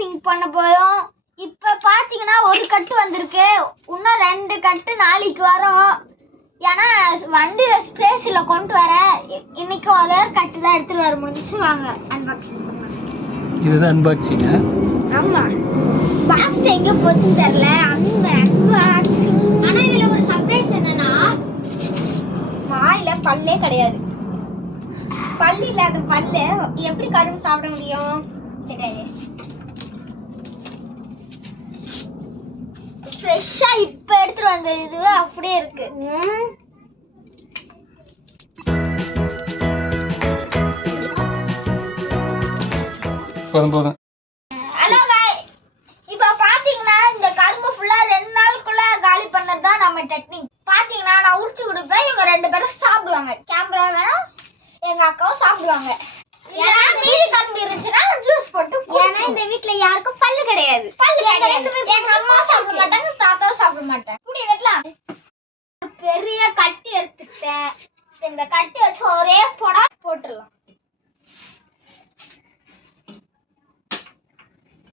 Unboxing பண்ண போறோம். இப்ப பாத்தீங்கன்னா ஒரு கட்டு வந்திருக்கு, இன்னும் 2 கட்டு நாளைக்கு வரும். ஏன்னா வண்டியில ஸ்பேஸ் இல்ல கொண்டு வர. இன்னைக்கு ஒரே கட்டு தான் எடுத்துட்டு வர முடிஞ்சுச்சு. வாங்க அன்பாக்சிங் பண்ணலாம். இதுதான் அன்பாக்சிங். ஆமா, பாக்ஸ் எங்க போச்சுன்னு தெரியல. அன்பாக்சிங். ஆனா இதுல ஒரு சர்ப்ரைஸ் என்னன்னா, வாயில பல்லே கிடையாது. பல்லு இல்லாத பல்லு எப்படி கரும்பு சாப்பிட முடியும்? தெரியாது. ஃப்ரெஷ்ஷா இப்ப எடுத்துட்டு வந்தது இதுவே அப்படியே இருக்கு. போதும். ஹலோ गाइस, இப்போ பாத்தீங்கன்னா இந்த கரும்பு ஃபுல்லா 2 நாளுக்குள்ள காலி பண்ணது தான் நம்ம டெக்னிக். பாத்தீங்கன்னா நான் உரிச்சு கொடுப்பேன், இவங்க 2 பேரும் சாப்பிடுவாங்க. கேமராமேனும் எங்க அக்காவும் சாப்பிடுவாங்க. ஏன்னா மீதி கரும்பு இருந்துச்சுன்னா ஜூஸ் போட்டு குடிச்சோம். இந்த வீட்ல யாருக்கும் பல்லு கிடையாது. எங்க அம்மா சாப்பிட மாட்டாங்க, தாத்தாவும் சாப்பிட மாட்டாங்க. குடி வெட்டலாம். பெரிய கட்டி எடுத்துட்டேன். இந்த கட்டி வச்சு ஒரே போடா போட்டுடலாம்.